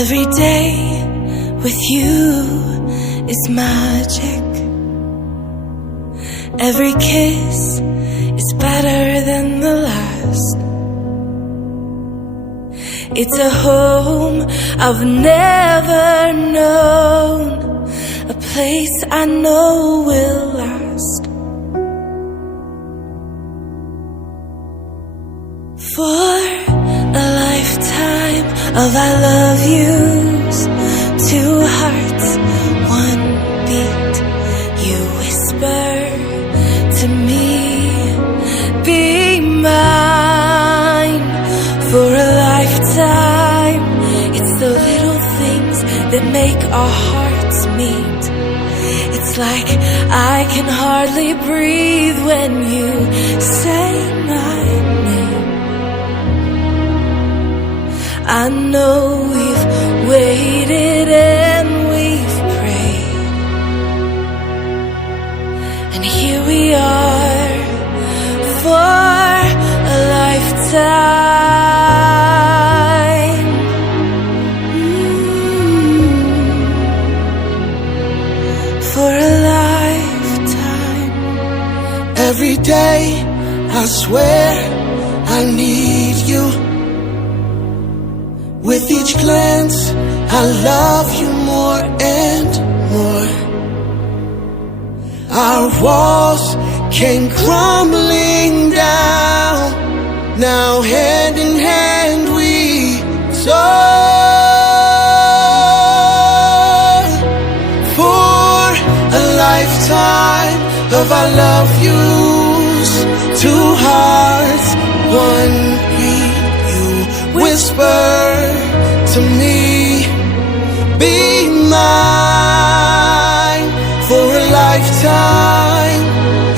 Every day with you is magic. Every kiss is better than the last. It's a home I've never known, a place I know will last. For a lifetime of I love yous, two hearts, one beat. You whisper to me, be mine. For a lifetime, it's the little things that make our hearts meet. It's like I can hardly breathe when you say my name. I know we've waited and we've prayed, and here we are for a lifetime. For a lifetime. Every day I swear I need you. With each glance, I love you more and more. Our walls came crumbling down. Now hand in hand we soar. For a lifetime of I love yous, two hearts, one beat. You whisper to me, be mine. For a lifetime,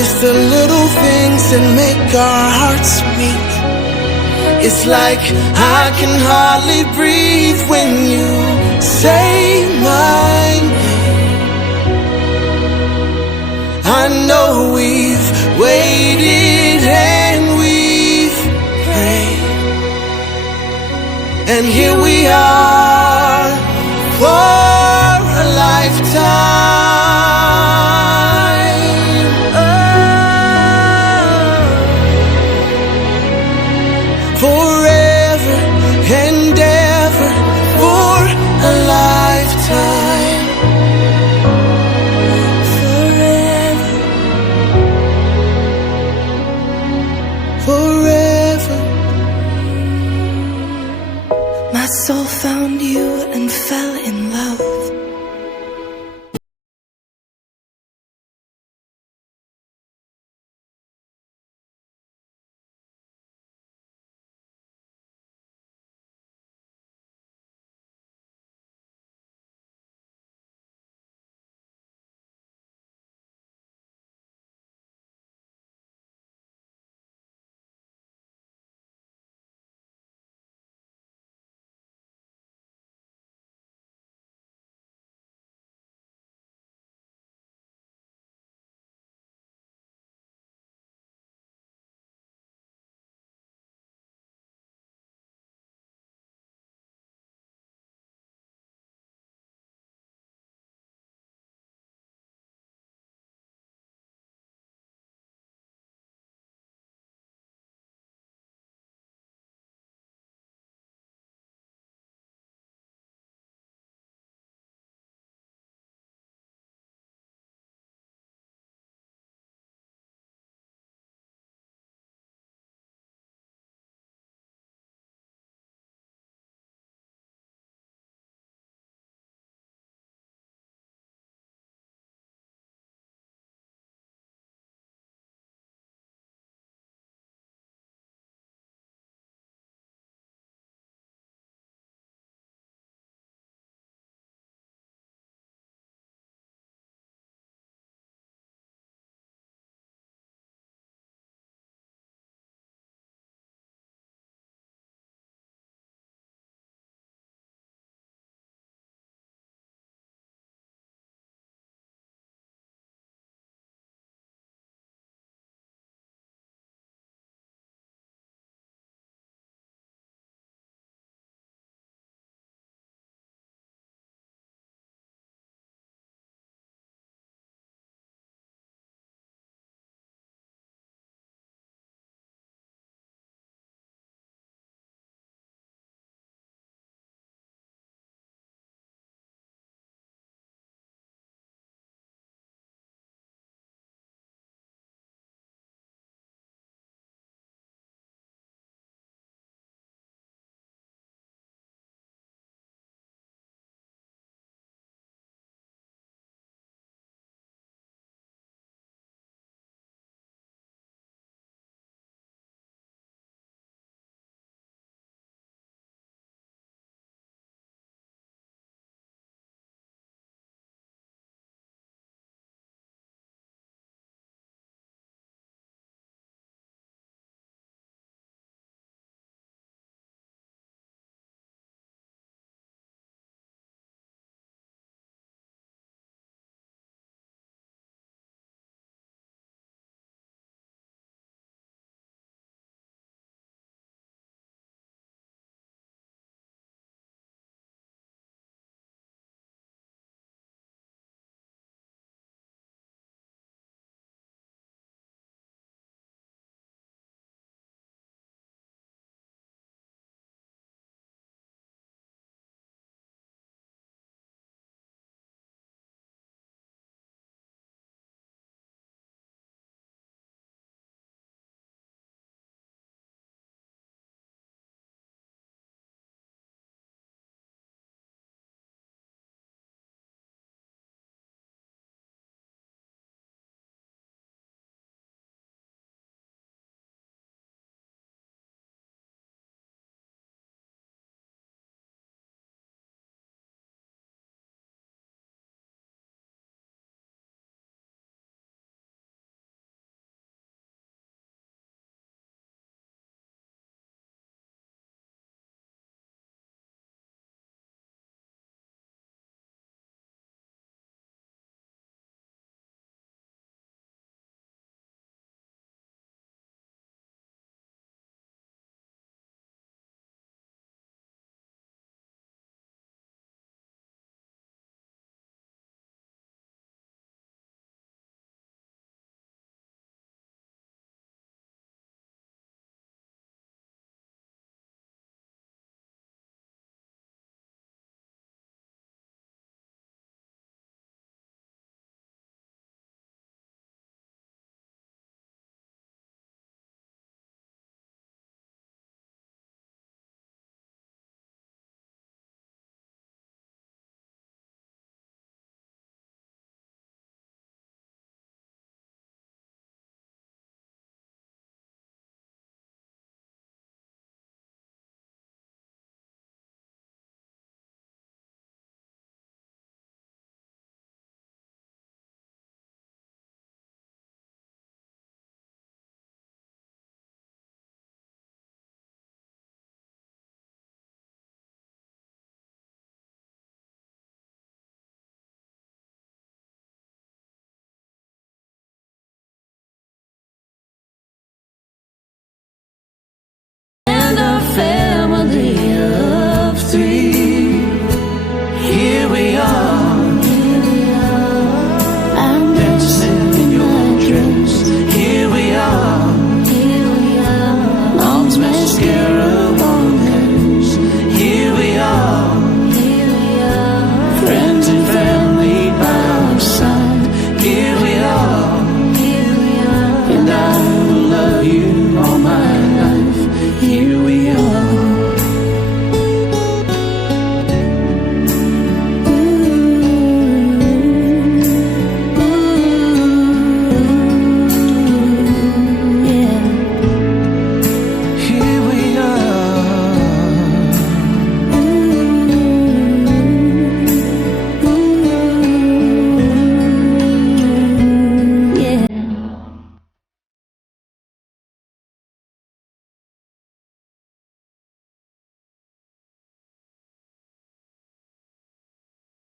it's the little things that make our hearts meet. It's like I can hardly breathe when you say my name. I know we've waited and we've prayed, and here we are for a lifetime. Forever and ever for a lifetime. Forever. Forever. My soul found you and fell in love.